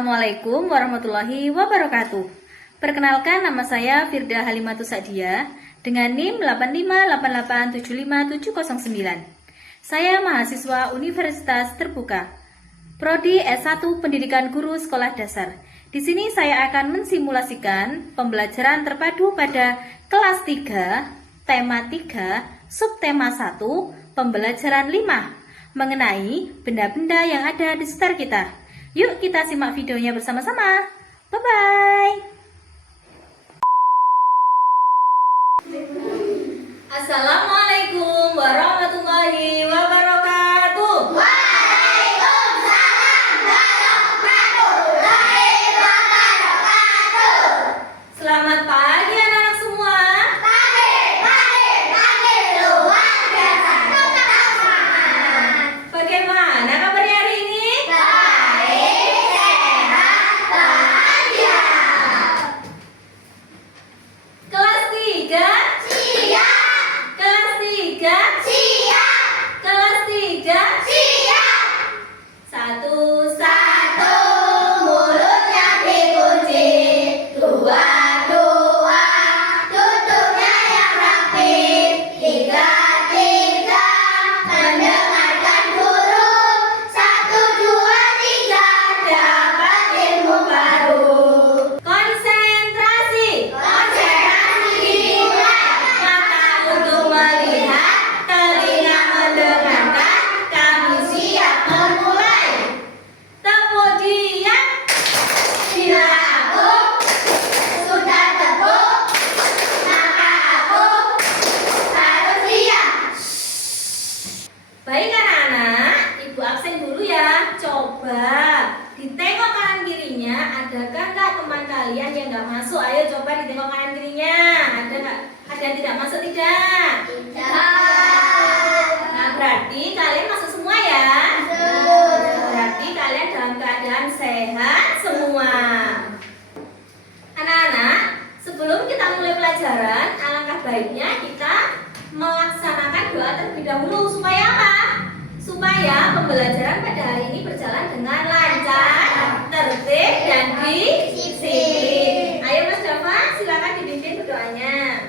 Assalamualaikum warahmatullahi wabarakatuh. Perkenalkan, nama saya Firda Halimatus Sa'diyah dengan NIM 858875709. Saya mahasiswa Universitas Terbuka, Prodi S1 Pendidikan Guru Sekolah Dasar. Di sini saya akan mensimulasikan pembelajaran terpadu pada kelas 3, tema 3, subtema 1, pembelajaran 5 mengenai benda-benda yang ada di sekitar kita. Yuk kita simak videonya bersama-sama. Bye-bye. Assalamualaikum warahmatullahi wabarakatuh. Waalaikumsalam warahmatullahi wabarakatuh. Selamat pagi anak-anak semua. Pagi luar biasa. Tetap semangat. Bagaimana kabarnya hari ini? Baik, sehat, bahagia. Kelas 3. Siap, Kelas 3. siap, Kelas 3. siap. Satu. Satu, mulutnya dikunci. Dua, duduknya yang rapi. Tiga, mendengarkan guru. Satu, dua, tiga, dapat ilmu baru. Konsentrasi. Konsentrasi dimulai. Mata untuk melihat, telinga mendengarkan, kami siap memulai. Tepuk diam. Bila aku sudah tepuk, maka aku harus diam. Baik anak-anak, ibu absen dulu ya. Coba ditengok kanan kirinya, adakah nggak teman kalian yang nggak masuk? Ayo coba ditengok kanan kirinya. Ada nggak? Ada yang tidak masuk tidak? Nah berarti kalian masuk semua ya. Berarti kalian dalam keadaan sehat semua. Anak-anak, sebelum kita mulai pelajaran, alangkah baiknya kita melaksanakan doa terlebih dahulu. Supaya apa? Supaya pembelajaran pada hari ini berjalan dengan lancar, tertib, dan disiplin. Ayo Mas Dava, silakan dipimpin berdoanya.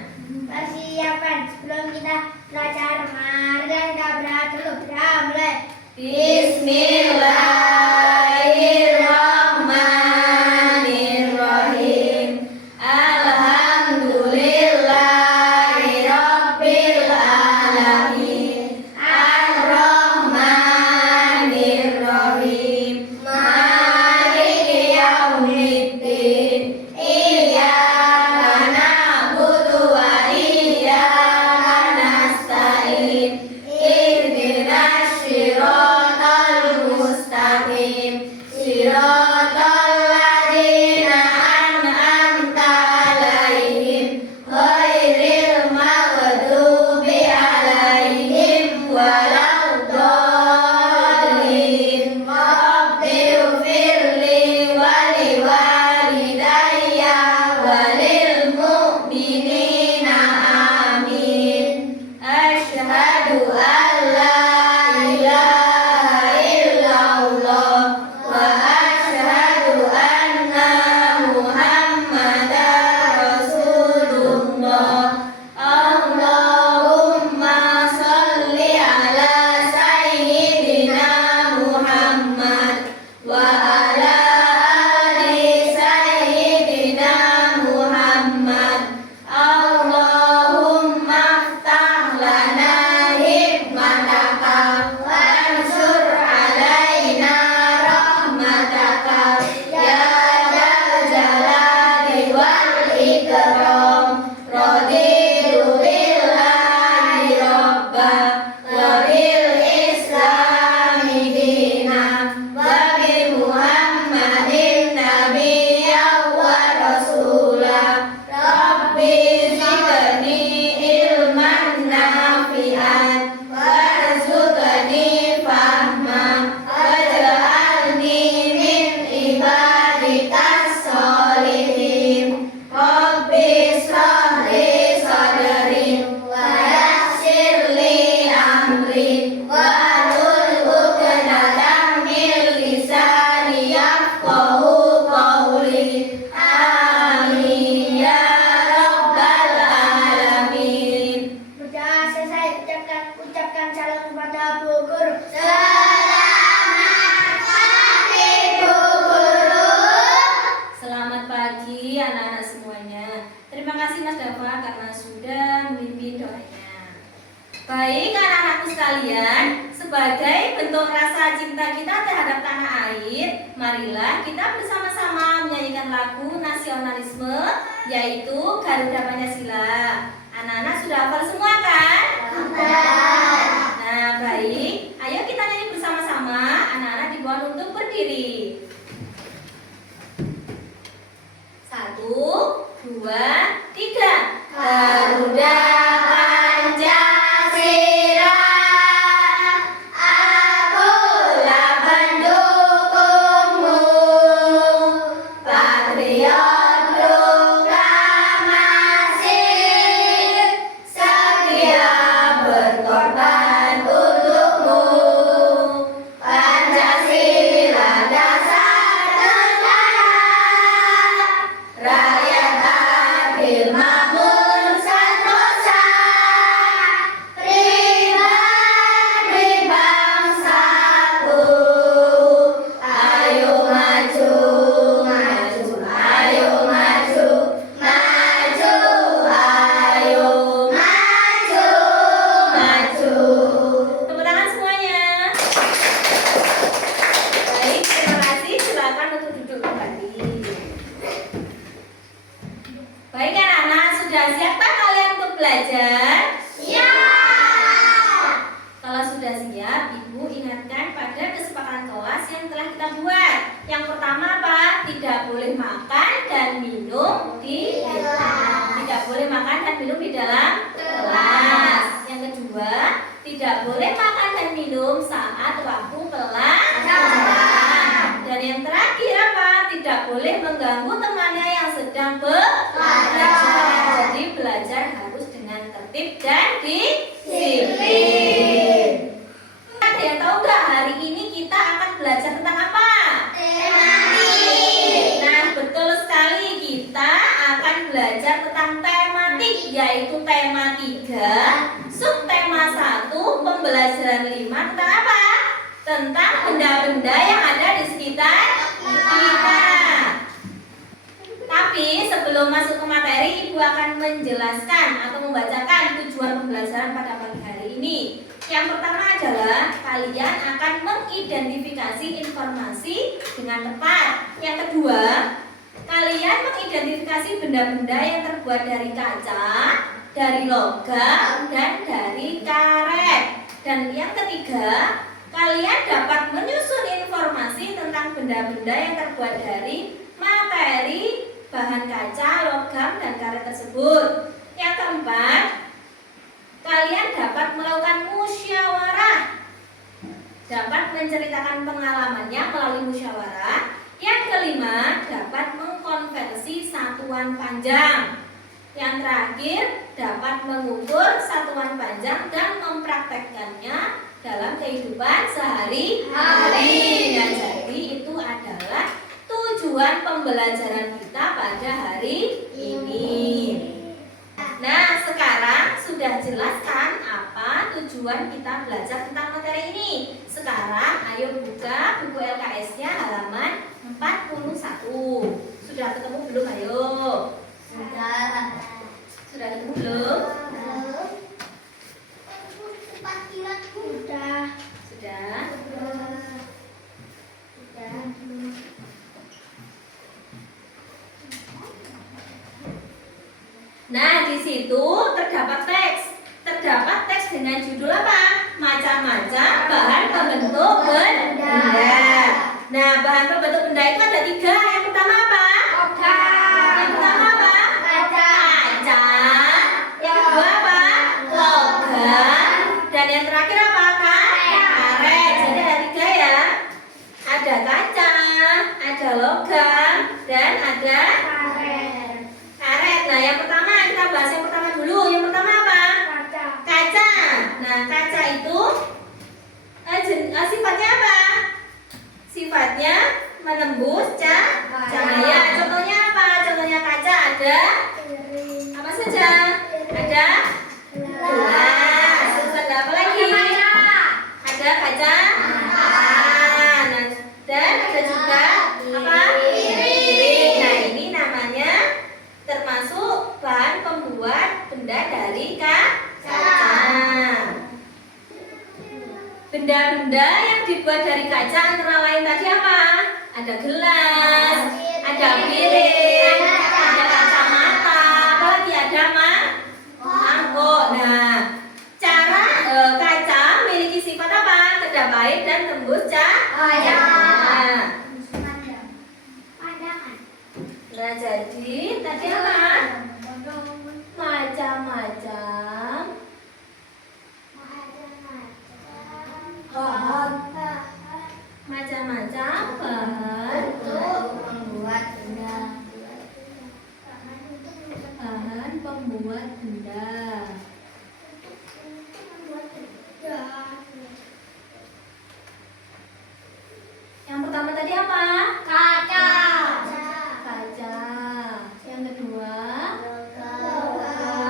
Persiapan sebelum kita belajar. Mari kita mulai. Bismillahirrahmanirrahim. Alhamdulillahirabbil alamin. Ar-Rahmanirrahim. Maliki yaumiddin. kasih Mas Dava karena sudah memimpin doanya. Baik anak-anakku sekalian, sebagai bentuk rasa cinta kita terhadap tanah air, marilah kita bersama-sama menyanyikan lagu nasionalisme, yaitu Garuda Pancasila. Anak-anak sudah hafal semua kan? Nah baik, ayo kita nyanyi bersama-sama. Anak-anak dimohon untuk berdiri. 1, 2, 3. Garuda Pancasila, akulah pendukungmu, patriot proklamasi, setia berkorban untukmu. Pancasila dasar negara, rakyat adil makmur sentosa, pribadi bangsaku. Ayo maju, maju, ayo maju, maju, ayo maju, maju. Tepuk tangan semuanya. Baik, terima kasih. Silakan untuk duduk kembali. Baik anak-anak, sudah siapkah kalian untuk belajar? Siap. Kalau sudah siap, Ibu ingatkan pada kesepakatan kelas yang telah kita buat. Yang pertama apa? Tidak boleh makan dan minum di Tidak boleh makan dan minum di dalam kelas. Yang kedua, tidak boleh makan dan minum saat waktu pelajaran. Dan yang terakhir apa? Tidak boleh mengganggu temannya yang sedang belajar. Jadi belajar harus dengan tertib dan disiplin. Ada yang tahu nggak hari ini kita akan belajar tentang apa? Tematik. Nah betul sekali, kita akan belajar tentang tematik, yaitu tema 3, subtema 1, pembelajaran 5 tentang apa? Tentang benda-benda yang ada di sekitar kita. Tapi sebelum masuk ke materi, Ibu akan menjelaskan atau membacakan tujuan pembelajaran pada pagi hari ini. Yang pertama adalah kalian akan mengidentifikasi informasi dengan tepat. Yang kedua, kalian mengidentifikasi benda-benda yang terbuat dari kaca, dari logam, dan dari karet. Dan yang ketiga, kalian dapat menyusun informasi tentang benda-benda yang terbuat dari materi, bahan kaca, logam, dan karet tersebut. Yang keempat, kalian dapat melakukan musyawarah, dapat menceritakan pengalamannya melalui musyawarah. Yang kelima, dapat mengkonversi satuan panjang. Yang terakhir, dapat mengukur satuan panjang dan mempraktekkannya dalam kehidupan sehari-hari. Dan jadi itu adalah tujuan pembelajaran kita pada hari ini. Nah, sekarang sudah jelaskan apa tujuan kita belajar tentang materi ini. Sekarang ayo buka buku LKS-nya halaman 41. Sudah ketemu belum? Ayo. Sudah ketemu belum? Sudah. Nah, di situ terdapat teks. Terdapat teks dengan judul apa? Macam-macam bahan pembentuk benda. Nah, bahan pembentuk benda itu ada 3. Yang pertama apa? Yang pertama apa? Kaca. Yang kedua apa? Logam. Dan yang terakhir apa? Karet. Jadi ada 3 ya. Ada kaca, ada logam, dan ada karet. Nah, yang pertama kita bahas yang pertama dulu. Yang pertama apa? Kaca. Nah, kaca itu sifatnya apa? Sifatnya menembus cahaya. benda yang dibuat dari kaca antara lain tadi apa? Ada gelas, ada piring, ada kacamata, apalagi ada mangkok. Nah, cara kaca memiliki sifat apa? Kedap air dan tembus cahaya. Nah, jadi tadi apa? Macam-macam bahan, macam-macam bahan Untuk membuat benda. bahan pembuat benda. Yang pertama tadi apa? Kaca. Kaca. Yang kedua, Logam.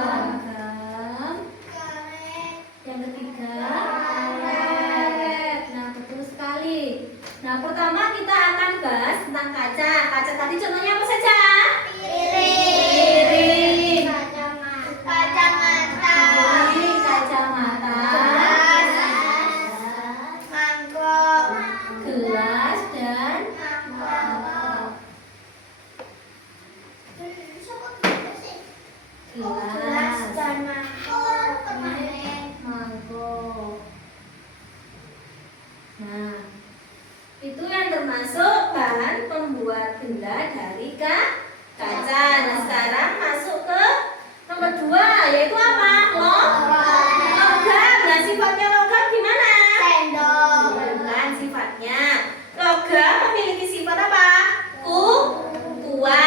logam. Karet. Yang ketiga, Karet. karet. Nah, betul sekali. Nah, pertama kita akan bahas tentang kaca. Kaca tadi contohnya apa saja? Piring. Piring. Kacamata. Piring, kacamata, Mangkok. gelas dan Gelas dan mangkok. mangkok. Nah, itu yang termasuk bahan pembuat benda dari kaca. Nah, sekarang masuk ke nomor 2, yaitu apa? Logam. Nah, sifatnya logam gimana? Sendok. Bukan sifatnya. Logam memiliki sifat apa? Kuat.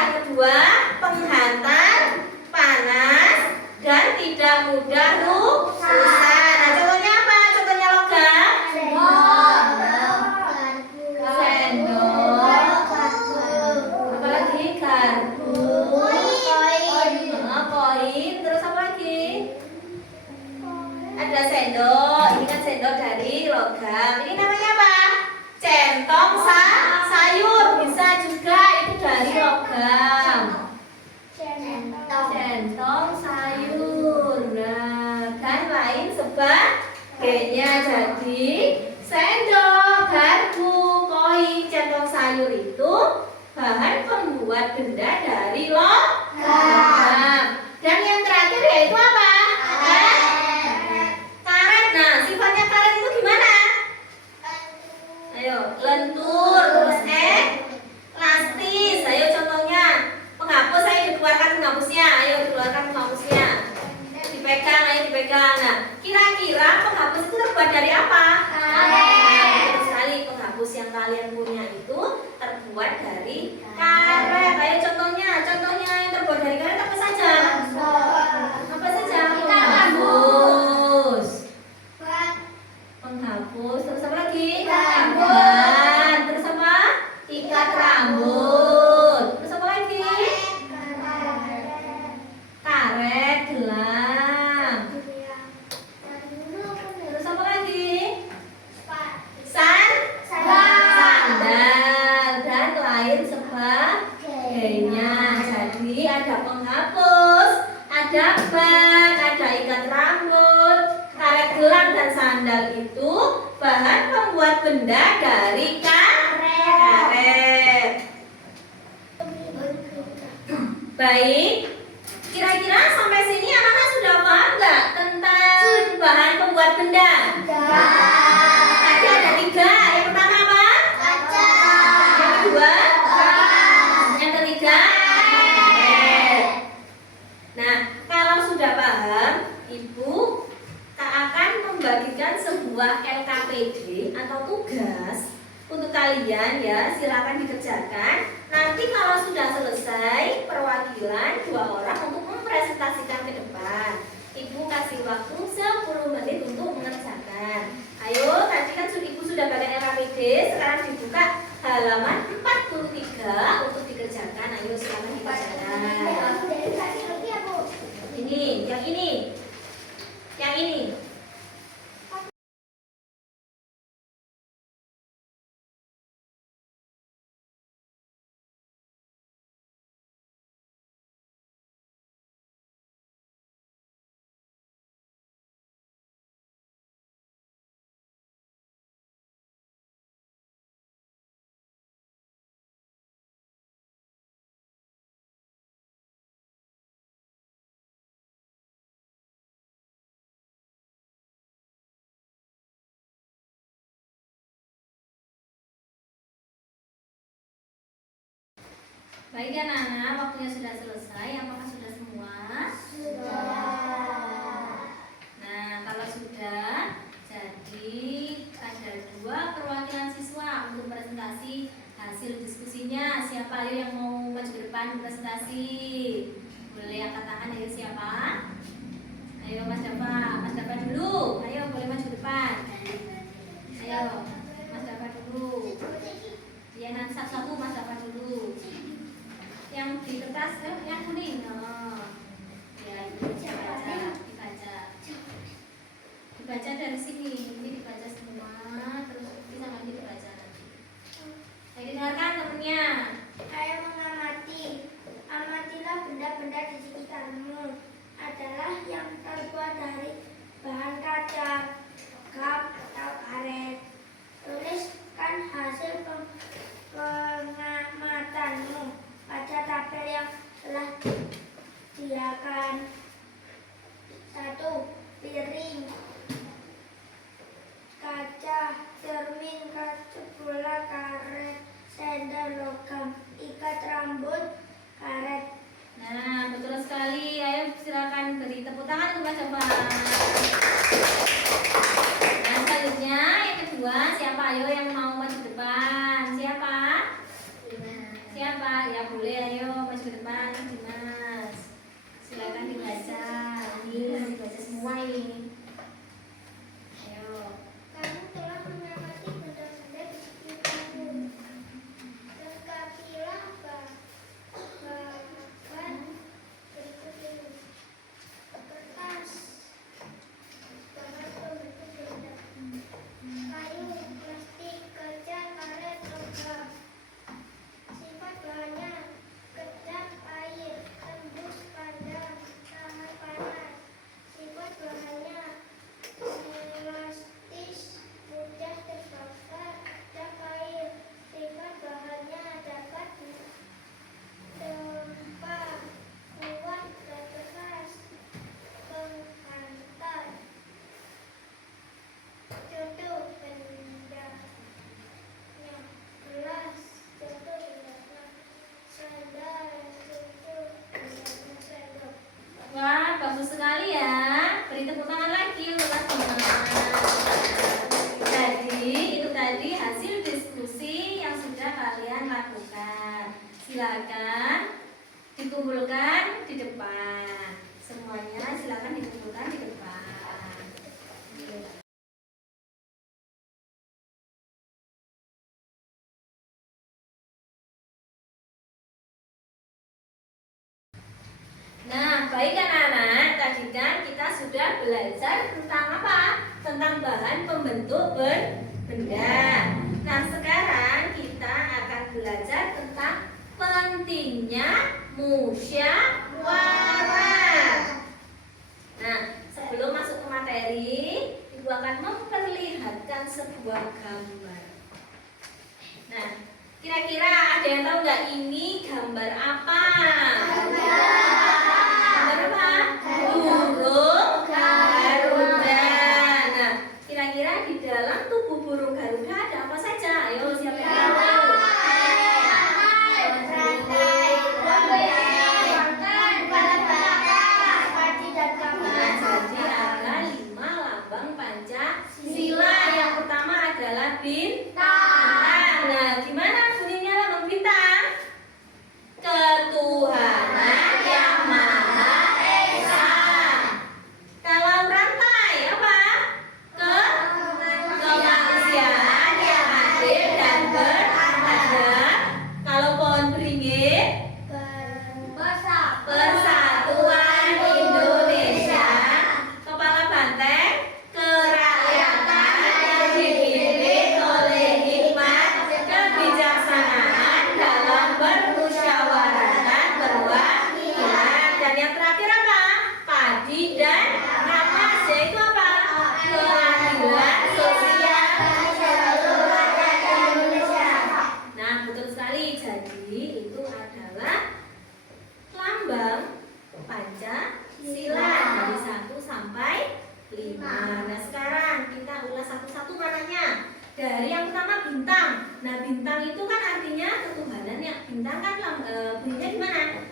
Yang kedua, penghantar, panas, dan tidak mudah rusak. Nah, contohnya apa? Contohnya logam? Sendok. Apalagi garpu. Koin. Terus apa lagi? Ada sendok. Ini kan sendok dari logam. Ini namanya apa? Centong sayur. Bisa juga itu dari logam. Centong sayur. Nah, dan lain sebagainya. Jadi sendok, garpu, koin, centong sayur itu bahan pembuat benda dari logam. Dan yang terakhir yaitu apa? Karet. Nah, sifatnya karet itu gimana? Ayo, lentur, terus elastis. Ayo contohnya, penghapus, ayo dikeluarkan penghapusnya. Ayo dikeluarkan penghapusnya. Dipegang, ayo dipegang. Nah, kira-kira penghapus itu terbuat dari apa? Nah, betul sekali, penghapus yang kalian punya itu terbuat dari karet. Ayo contohnya yang terbuat dari karet apa saja? Apa saja? Penghapus, terus apa lagi? Rambut. Ban. Terus apa? Ikat rambut. Terus apa lagi? Karet, gelang. Terus apa lagi? Sandal dan lain sebagainya. Jadi ada penghapus, ada ban, ada ikat rambut, karet, gelang, dan sandal itu bahan pembuat benda dari karet. Baik, kira-kira sampai sini anak-anak sudah paham nggak tentang bahan pembuat benda? Tadi ada 3. Yang pertama apa? Yang kedua? Yang ketiga? Karet. Nah, kalau sudah paham, Ibu akan membagikan sebuah LKPD atau tugas untuk kalian ya, silakan dikerjakan. Nanti kalau sudah selesai, perwakilan 2 orang untuk mempresentasikan ke depan. Ibu kasih waktu 10 menit untuk mengerjakan. Ayo, tadi kan Ibu sudah bagian LKPD, sekarang dibuka halaman 43 untuk dikerjakan. Ayo silakan dikerjakan. Ini, yang ini. Yang ini. Baik anak-anak, waktunya sudah selesai. Apakah sudah semua? Sudah. Nah, kalau sudah, jadi ada 2 perwakilan siswa untuk presentasi hasil diskusinya. Siapa ayo yang mau maju ke depan presentasi? Boleh angkat tangan, ayo siapa? Ayo Mas Dava, Mas Dava dulu. Ayo boleh maju ke depan. Ayo, Mas Dava dulu. Ya nanti satu-satu Mas Dava dulu. Yang di kertas, yang kuning. Oh. Ya, dibaca dari sini. Ini dibaca semua, terus ini sama ini dibaca nanti. Saya dengarkan temennya. Saya mengamati. Amatilah benda-benda di sekitarmu adalah yang terbuat dari bahan kaca, kap, atau karet. Tuliskan hasil pengamatanmu pada tabel yang telah disediakan. 1. Piring, kaca, cermin, kaca bola, karet, sendal, logam, ikat rambut, karet. Nah, betul sekali. Ayo silakan beri tepuk tangan untuk Mas Dava. Nah, selanjutnya yang kedua, siapa ayo yang mau maju depan? Siapa? Siapa? Ya boleh, ayo maju ke depan, Dimas. Silakan dibaca. Ini dibaca semua ini. Ayo. Kamu telah mengamati benda-benda di sekitarmu. Lengkapilah bahan berikut ini. Kertas, bahan pembentuk benda. Kayu, plastik, kaca, karet, logam. Sifat bahannya: kedap, air, tembus, padam, tahan panas. Sifat bahannya: elastis, mudah terbakar, kedap air. Sifat bahannya dapat ditempa, kuat dan keras, menghantar. Contoh bendanya: gelas, contoh bendanya sendal, contoh bendanya sendok. Wah, bagus sekali ya. Beri tepuk tangan lagi untuk Mas Dimas. Jadi, itu tadi hasil diskusi yang sudah kalian lakukan. Silakan dikumpulkan di depan. Semuanya silakan dikumpulkan di depan. Nah, baik anak-anak, tadi kan kita sudah belajar tentang apa? Tentang bahan pembentuk benda. Nah, sekarang kita akan belajar tentang pentingnya musyawarah. Nah, sebelum masuk ke materi, Ibu akan memperlihatkan sebuah gambar. Nah, kira-kira ada yang tahu nggak ini gambar apa? Gambar apa? Burung Garuda. Nah, kira-kira di dalam tubuh burung Garuda ada apa saja? Ayo, siapa yang tahu? Nah, jadi ada 5 lambang Pancasila. Yang pertama adalah bintang. Nah, gimana bunyinya lambang bintang?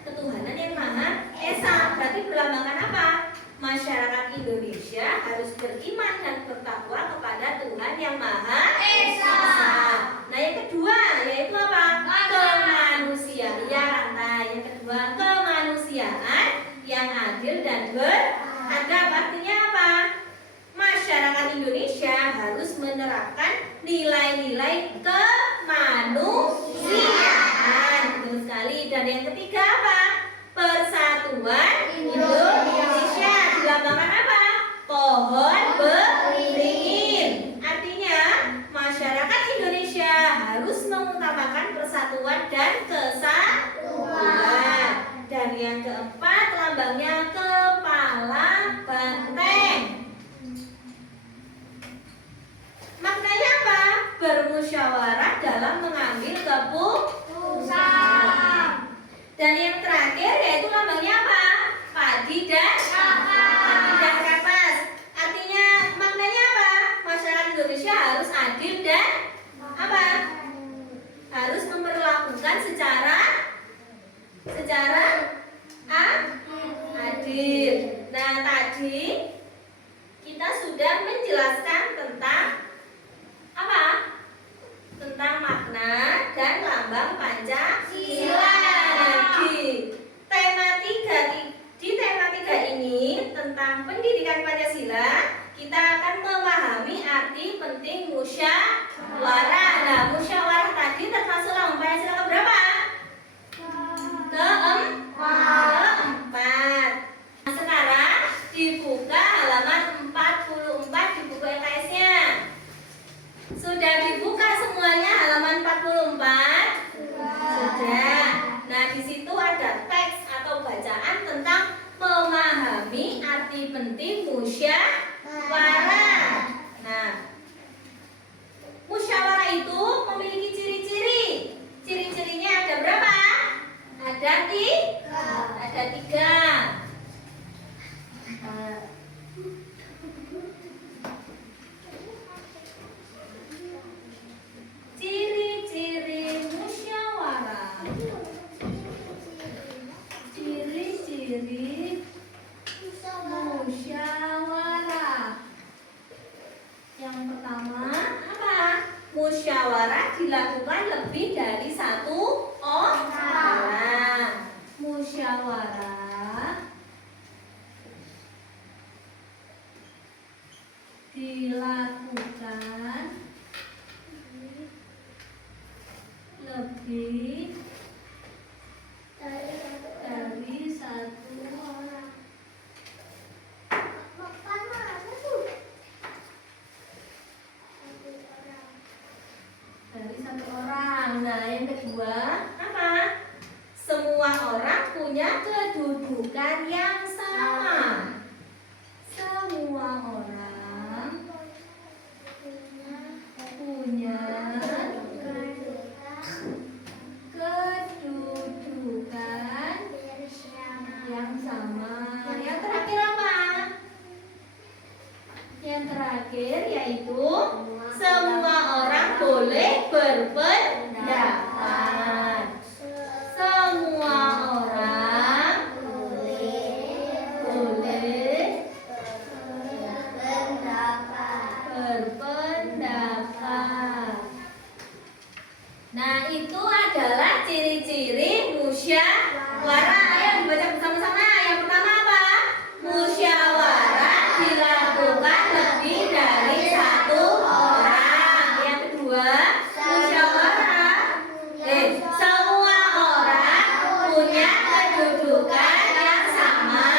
ketuhanan yang Maha Esa. Berarti berlambangkan apa? Masyarakat Indonesia harus beriman dan bertakwa kepada Tuhan yang Maha Esa. Nah, yang kedua yaitu apa? Kemanusiaan. Ya, rantai. Yang kedua, kemanusiaan yang adil dan beradab. Artinya apa? Masyarakat Indonesia harus menerapkan nilai-nilai kemanusiaan. Betul sekali. Dan yang ketiga apa? Persatuan Indonesia. Dilambangkan apa? Pohon beringin. Artinya masyarakat Indonesia harus mengutamakan persatuan dan kesatuan. Dan yang keempat, lambangnya kepala banteng. Maknanya apa? Bermusyawarah dalam mengambil keputusan. Dan yang terakhir yaitu lambangnya apa? Padi dan kapas. Artinya maknanya apa? Masyarakat Indonesia harus adil dan apa? Harus memperlakukan secara adil. Nah, tadi kita sudah menjelaskan tentang apa? Tentang makna dan lambang Pancasila. Di tema 3 ini tentang pendidikan Pancasila, kita akan memahami arti penting musyawarah. Nah, musyawarah tadi termasuk lambang Pancasila keberapa? Keempat. Nah, sekarang dibuka halaman 44 di buku LKS-nya. Sudah dibuka semuanya halaman 44? Sudah. Nah, di situ ada teks atau bacaan tentang memahami arti penting musyawarah. Nah, musyawarah itu memiliki ciri-ciri. Ciri-cirinya ada berapa? Ada tiga. Ciri-ciri musyawarah. Ciri-ciri musyawarah. Yang pertama apa? Musyawarah dilakukan lebih dari satu orang. Musyawarah dilakukan lebih dari satu orang. Dari satu orang. Nah, yang kedua apa? Semua orang punya kedudukan yang sama. Semua orang punya kedudukan yang sama. Yang terakhir apa? Yang terakhir yaitu semua orang boleh berpendapat. Semua orang boleh berpendapat. Nah, itu adalah ciri-ciri musyawarah. Ayo dibaca bersama-sama. Yang pertama apa? Musyawarah dilakukan lebih dari satu orang. Yang kedua, musyawarah semua orang punya kedudukan yang sama.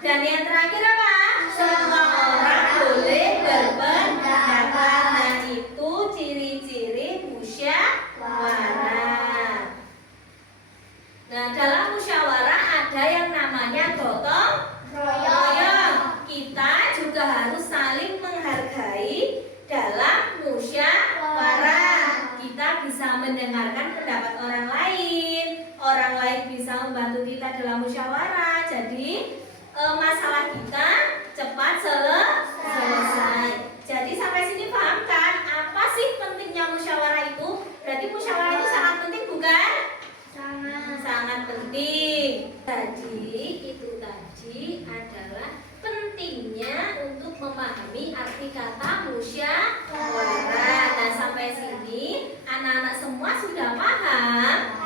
Dan yang terakhir apa? Semua orang boleh berpendapat. Nah, itu ciri-ciri musyawarah. Nah, dalam musyawarah ada yang namanya gotong royong. Kita juga harus saling menghargai dalam musyawarah. Kita bisa mendengarkan pendapat orang lain bisa membantu kita dalam musyawarah. Jadi masalah kita cepat selesai. Jadi sampai sini paham kan apa sih pentingnya musyawarah itu? Berarti musyawarah itu sangat penting bukan? Sangat penting. Jadi itu tadi adalah pentingnya untuk memahami arti kata musyawarah. Nah, sampai sini anak-anak semua sudah paham?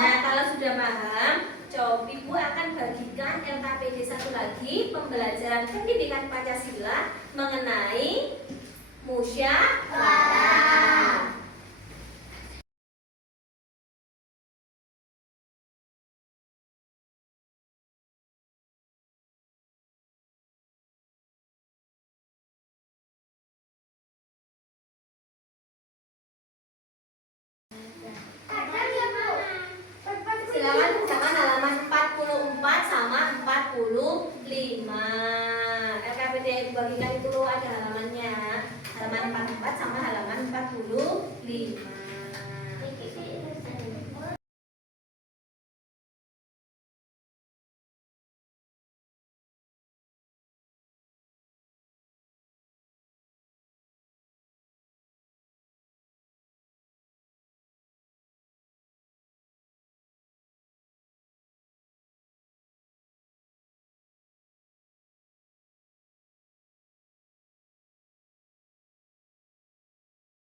Nah, kalau sudah paham, coba Ibu akan bagikan LKPD satu lagi, pembelajaran pendidikan Pancasila mengenai musyawarah. Silakan kerjakan halaman 44 sama 45. LKPD yang dibagikan itu ada halamannya. Halaman 44 sama halaman 45.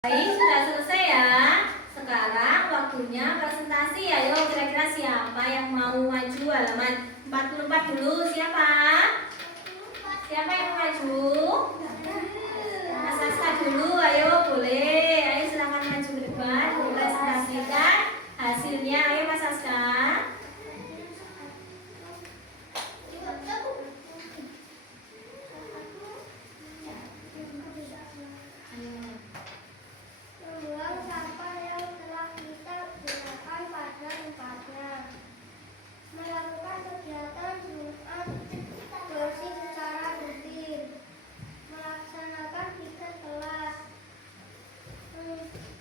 Baik, sudah selesai ya. Sekarang waktunya presentasi. Ayo kira-kira siapa yang mau maju halaman 44 dulu? Siapa? Siapa yang mau maju? Mas Aska dulu, ayo boleh. Ayo silakan maju ke depan, presentasikan hasilnya. Ayo Mas Aska. Membuang sampah yang telah kita gunakan pada tempatnya. Melakukan kegiatan Jumat bersih secara rutin. Melaksanakan piknik kelas.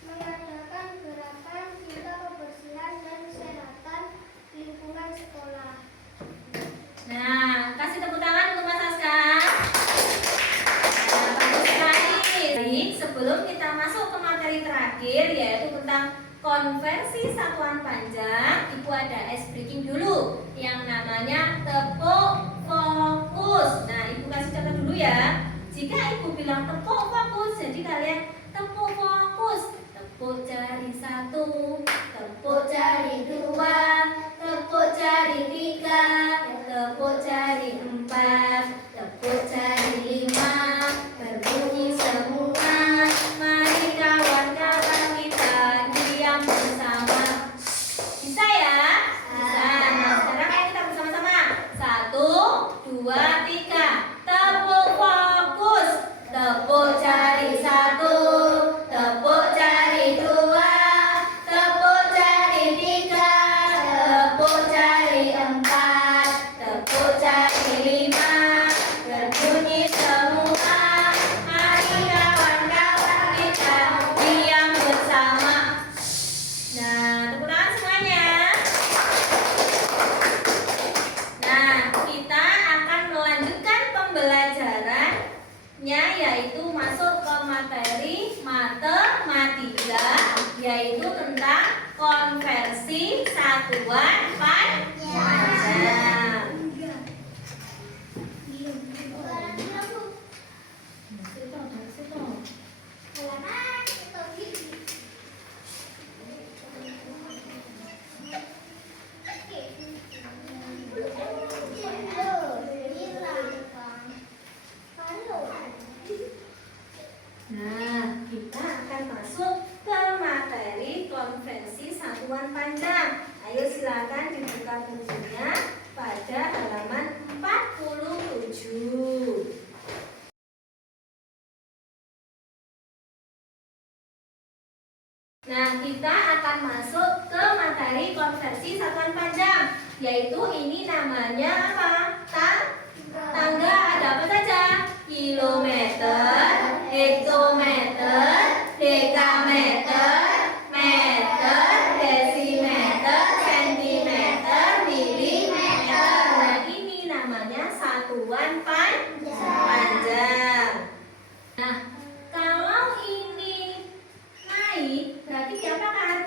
Mengadakan gerakan cinta kebersihan dan kesehatan lingkungan sekolah. Nah, kasih tepuk tangan untuk Mas Aska. Nah, bagus sekali. Baik, sebelum kita masuk ke materi terakhir yaitu tentang konversi satuan panjang, Ibu ada ice breaking dulu yang namanya tepuk fokus. Nah, Ibu kasih contoh dulu ya. Jika Ibu bilang tepuk fokus, jadi kalian tepuk fokus. Tepuk jari 1, tepuk jari 2, tepuk jari 3, tepuk jari 4, tepuk jari 5, berbunyi semua. Mari kawan-kawan kita diam bersama. Bisa ya? Bisa. Nah, sekarang ayo kita bersama-sama. 1, 2, 3. Tepuk fokus. Tepuk jari 1, tepuk jari 2, tepuk jari 3, tepuk jari 4, tepuk jari 5, berbunyi semua. Mari kawan-kawan kita diam bersama. Nah, tepuk tangan semuanya. Nah, kita akan melanjutkan pembelajarannya yaitu masuk ke materi matematika yaitu tentang konversi satuan panjang. Nah, kita akan masuk ke materi konversi satuan panjang. Ayo silakan dibuka bukunya pada halaman 47. Nah, kita akan masuk ke materi konversi satuan panjang, yaitu ini namanya apa? Tangga ada apa saja? Kilometer, hektometer, dekameter, meter, desimeter, sentimeter, milimeter. Nah, ini namanya satuan panjang. Nah, kalau ini naik, berarti siapa kan?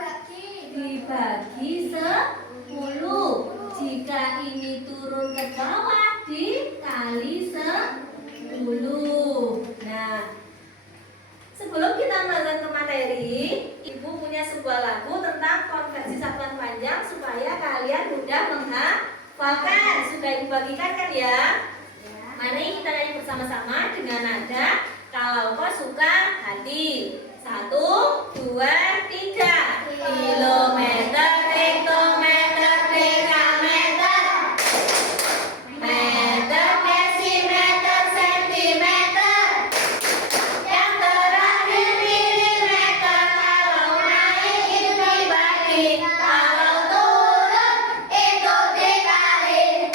Dibagi 10. bawah dikali 10. Nah, sebelum kita belajar ke materi, Ibu punya sebuah lagu tentang konversi satuan panjang supaya kalian mudah menghafalkan. Sudah Ibu bagikan kan ya? Mari kita nyanyi bersama-sama dengan nada kalau kau suka hati. 1, 2, 3. Kilometer, hektometer, dekameter, meter, desimeter, sentimeter, yang terakhir milimeter. Kalau naik itu dibagi, kalau turun itu dikali.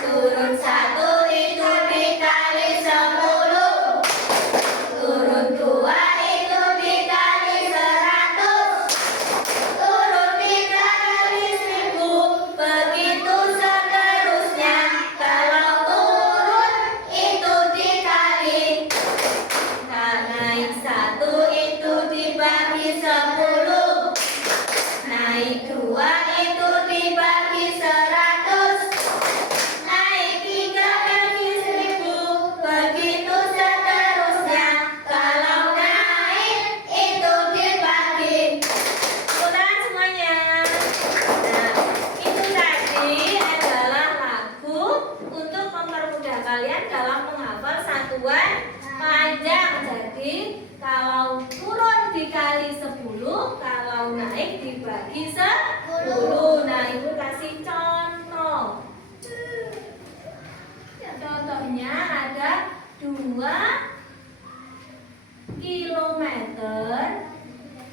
Turun 1 itu dikali 10, turun 2 itu dikali 100, turun 3 kali 1000, begitu seterusnya. Kalau turun itu dikali, naik 1 itu dibagi 10, naik 2 itu dibagi 100, naik 3 kali 1000, begitu seterusnya. Kalau naik itu dibagi. Tepuk tangan semuanya. Nah, itu tadi adalah lagu untuk mempermudah kalian dalam menghafal satuan panjang. Jadi, kalau turun dikali 10, kalau naik dibagi 10. Nah, Ibu kasih contoh. Contohnya ada 2 kilometer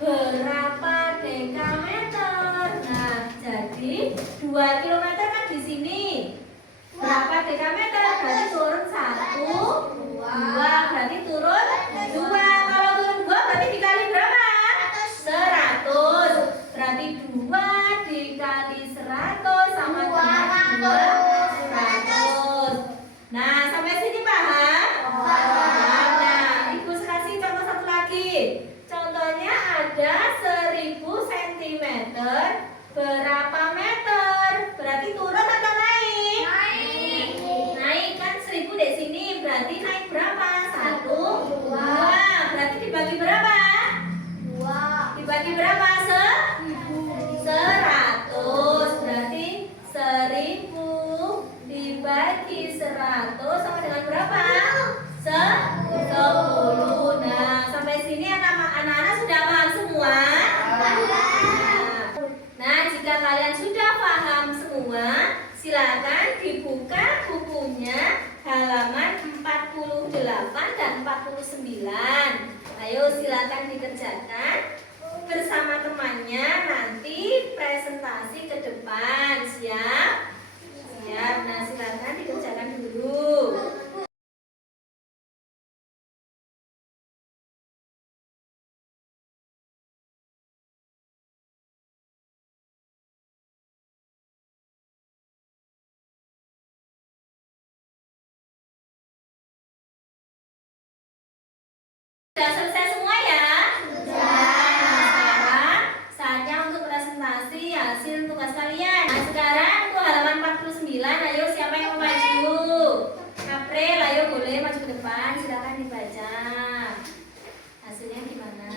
berapa dekameter. Nah, jadi 2 kilometer kan di sini. Berapa dekameter? Berarti turun 1, 2, berarti turun 2. Kalau turun 2 berarti dikali berapa? 100. Berarti 2 dikali 100 sama dengan 200. Nah, sampai sini paham? Paham. Nah, Ibu kasih contoh satu lagi. Contohnya ada 1000 cm berapa meter? Berarti turun atau naik? Naik kan 1000 di sini. Berarti naik berapa? 1, 2. Berarti dibagi berapa? Dibagi berapa? 100. Berarti 1000 dibagi 100 sama dengan berapa? 10. Nah, sampai sini anak-anak sudah paham semua? Nah, jika kalian sudah paham semua, silakan dibuka bukunya halaman 48 dan 49. Ayo silakan dikerjakan bersama temannya, nanti presentasi ke depan. Siap? Siap. Nah, silakan dikerjakan dulu. Sudah selesai semua ya? Sekarang saatnya untuk presentasi hasil tugas kalian. Nah, sekarang untuk halaman 49, ayo siapa yang mau maju? April, ayo boleh maju ke depan, silakan dibaca. Hasilnya gimana?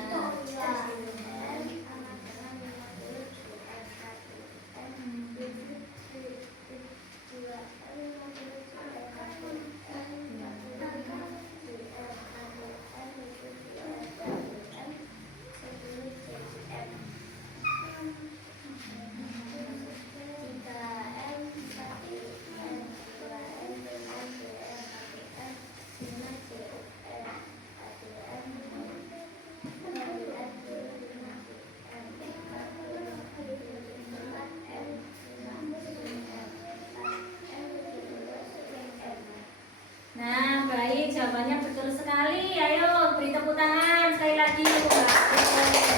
Nah, baik, jawabannya betul sekali. Ayo beri tepuk tangan sekali lagi untuk Mbak April.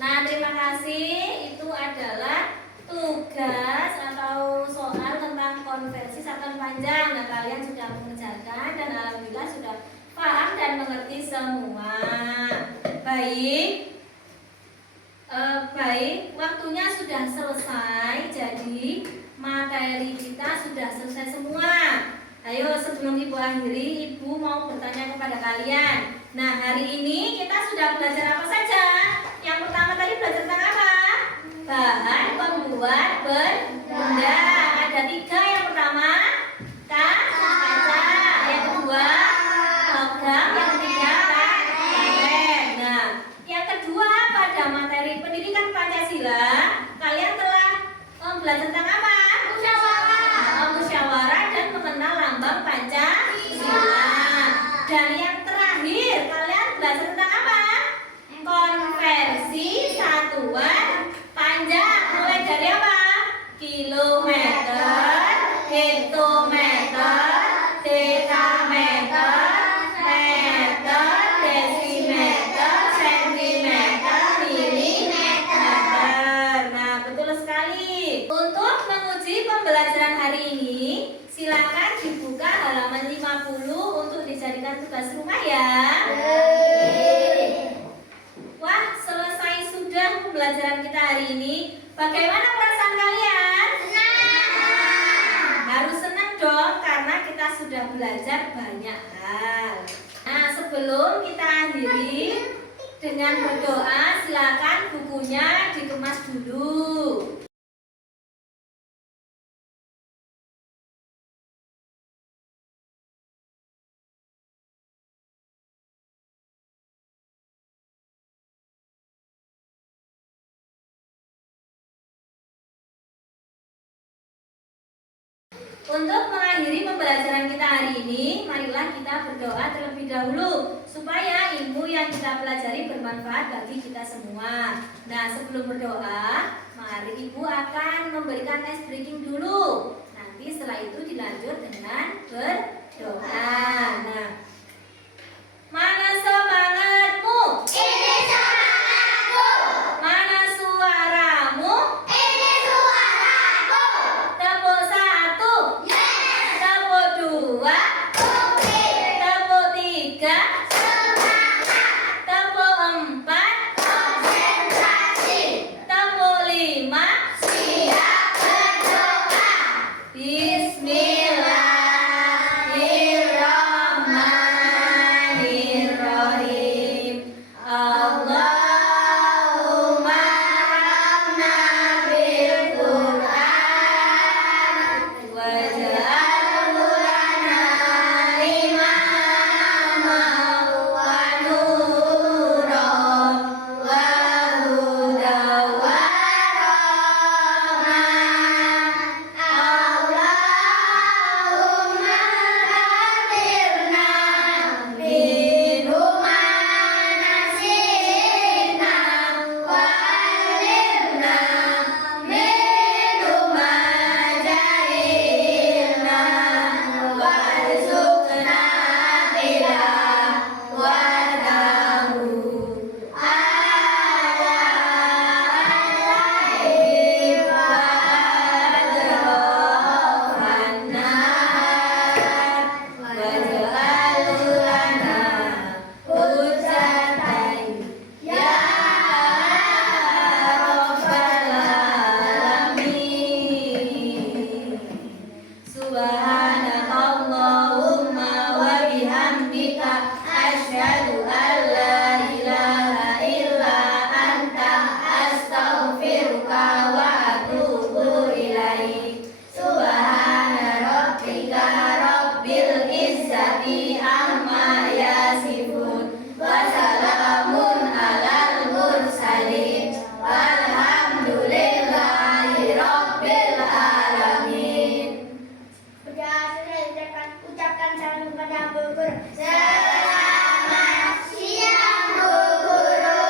Nah, terima kasih. Itu adalah tugas atau soal tentang konversi satuan panjang. Nah, kalian sudah mengerjakan dan alhamdulillah sudah paham dan mengerti semua. Baik. Baik, waktunya sudah selesai. Jadi tadi materi kita sudah selesai semua. Ayo sebelum Ibu akhiri, Ibu mau bertanya kepada kalian. Nah, hari ini kita sudah belajar apa saja? Yang pertama tadi belajar tentang apa? Bahan pembuat benda. Ada 3. Yang pertama kaca. Yang kedua logam. Yang ketiga karet. Nah, yang kedua pada materi pendidikan Pancasila, kalian telah belajar tentang apa? Musyawarah dan mengenal lambang Pancasila. Dan yang terakhir, kalian belajar tentang apa? Konversi satuan panjang. Mulai dari apa? Kilometer, hektometer, dekameter, meter, desimeter, sentimeter, milimeter. Nah, betul sekali. Untuk menguji pembelajaran hari ini, silakan dibuka halaman 50 untuk dijadikan tugas rumah ya. Wah, selesai sudah pembelajaran kita hari ini. Bagaimana perasaan kalian? Senang. Harus senang dong, karena kita sudah belajar banyak hal. Nah, sebelum kita akhiri dengan berdoa, silakan bukunya dikemas dulu. Untuk mengakhiri pembelajaran kita hari ini, marilah kita berdoa terlebih dahulu supaya ilmu yang kita pelajari bermanfaat bagi kita semua. Nah, sebelum berdoa, mari Ibu akan memberikan ice breaking dulu. Nanti setelah itu dilanjut dengan berdoa. Nah, mana semangatmu? Ini semangatku. Mana suaramu? Ini suaraku. Tepuk 1, tepuk 2, tepuk 3, tepuk 4, Konsentrasi. tepuk 5. Siap berdoa. Bismillahirrahmanirrahim. Allahumma rahmna bil Qur'an waj'alhu lana imaman wa nuran wa hudan wa rahmah. Allahumma akhirna minhu manasina wa alimna minhu ma jahilna warzuqna tilawatahu al-lail wa atrafan nahar waj'alhu lana hujjatain ya rabbal alamin. Subhanakallahumma wa bihamdika asyhadu an la ilaha illa anta astaghfiruka wa atubu ilaik. Subhana rabbika rabbil izzati amma yasifun wa salamun alal mursalin walhamdulillahi rabbil alamin. Ucapkan salam kepada Bu Guru. Selamat siang Bu Guru.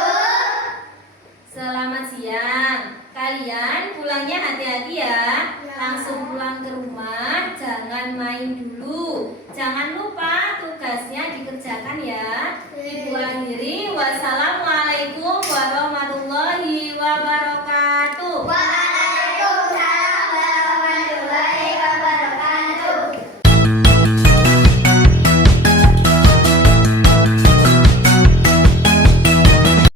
Selamat siang. Kalian pulangnya hati-hati ya. Langsung pulang ke rumah, jangan main dulu. Jangan lupa tugasnya dikerjakan ya. Ibu akhiri, wassalamualaikum